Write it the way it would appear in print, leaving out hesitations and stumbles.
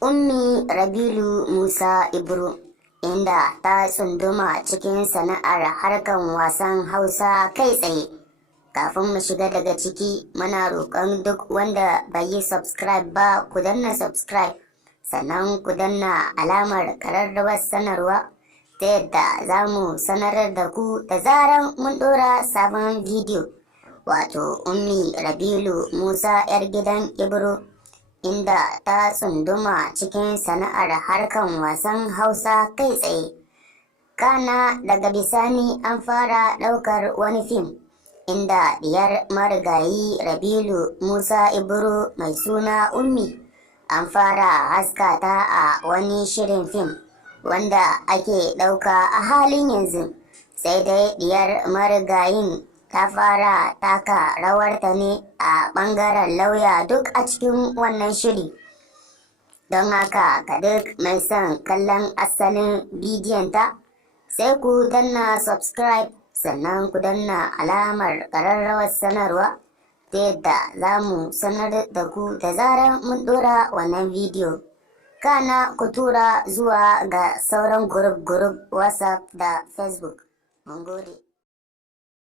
Ummi Rabilu Musa Ibro, inda ta tsunduma cikin sana'ar harkan wasan Hausa kai tsaye. Kafin mu shiga daga ciki, muna roƙon duk wanda bai yi subscribe ba ku danna subscribe, sannan ku danna alamar ƙararrawar sanarwa ta yadda za mu sanar da ku da zaran mun ɗora sabon bidiyo. Wato Ummi Rabilu Musa 'yar gidan Ibro, inda ta tsunduma cikin sana'ar harkan wasan Hausa kai tsaye. Kana daga bisani an fara ɗaukar wani fim, inda diyar marigayi Rabilu Musa Ibro mai suna Ummi an fara haska ta a wani shirin fim wanda ake ɗauka a halin yanzu. Sai dai diyar marigayin ta fara taka rawarta ne a ɓangaren lauya duk a cikin wannan shiri. Don haka ka duk mai son kallon asalin bidiyon ta, sai ku danna subscribe, sannan ku danna alamar ƙararrawar sanarwa ta yadda za mu sanar da ku da zarar mun ɗora wannan bidiyo. Kana ku tura zuwa ga sauran group WhatsApp da Facebook. Mun gode.